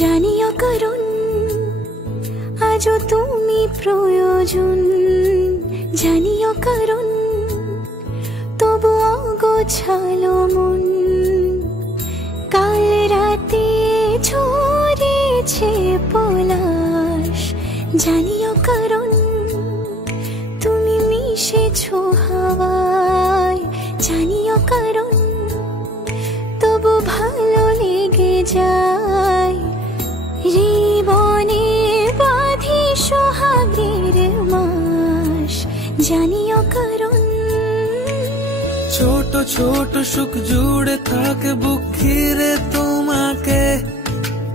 জানিও কারণ আজও তুমি প্রয়োজন, জানিও কারণ তবু অগোছালো মন। কাল রাতে ঝরেছে পলাশ, জানিও কারণ তুমি মিশেছো হাওয়ায়, জানিও কারণ তবু ভালো লেগে যায়। জীবনে বাঁধি সোহাগের মাস, জানিও কারণ ছোট ছোট সুখ জুড়ে থাকে বুক ঘিরে তোমাকে।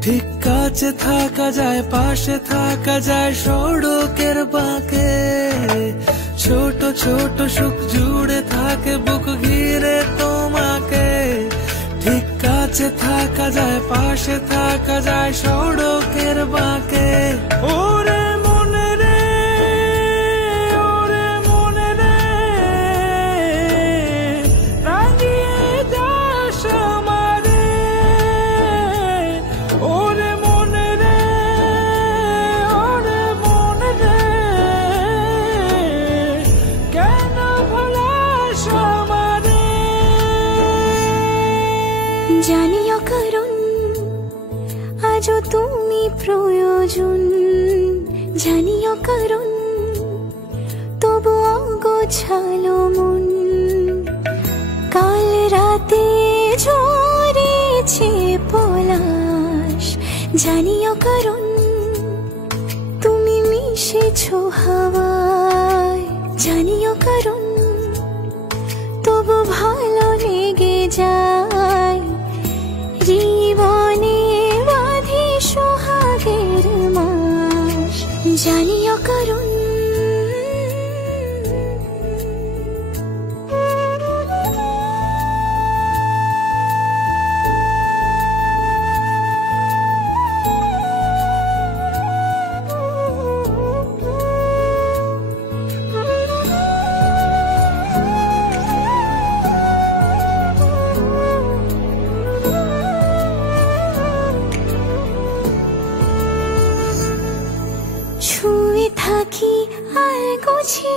ঠিক কাছে থাকা যায়, পাশে থাকা যায় সড়কের বাঁকে। ছোট ছোট সুখ জুড়ে থাকে বুক ঘিরে তোমাকে। ঠিক কাছে থাকা যায়, পাশে থাকা যায় সড়কের বাঁকে। ওরে মনে রে, ওরে মনে রে, রাঙিয়ে যাস আমারে। ওরে মনে রে, ওরে মনে রে, কেন ভোলাস আমারে। জানিও কারণ আজও তুমি প্রয়োজন, জানিও কারণ তবু অগোছালো মন। কাল রাতে ঝরেছে পলাশ, জানিও কারণ তুমি মিশেছো হাওয়ায়, জানিও কারণ তবু ভালো লেগে যায়। জীবনে বাঁধি সোহাগের মাস, জানিও কারণ ছুঁয়ে থাকি আর গোছি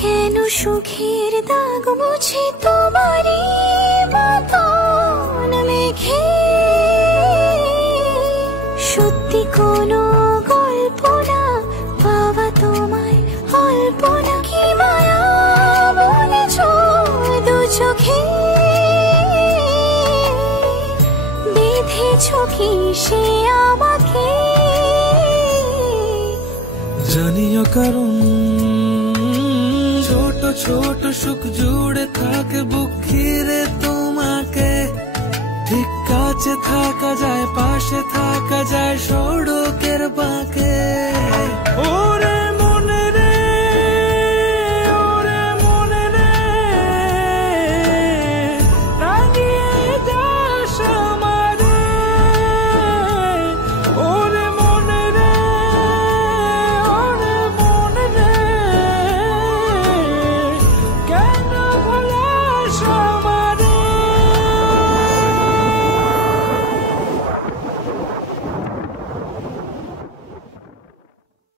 কেন সুখের দাগ মুছে তোমারই মতন মেঘে। সত্যি কোনো গল্প না পাওয়া তোমায় অল্প না, কি মায়া বলেছ দু চোখে। বেঁধেছ কি সে আমাকে, জানিও কারণ ছোট ছোট সুখ জুড়ে থাকে বুক ঘিরে তোমাকে। ঠিক কাছে থাকা যায়, পাশে থাকা যায় সড়কের বাঁকে।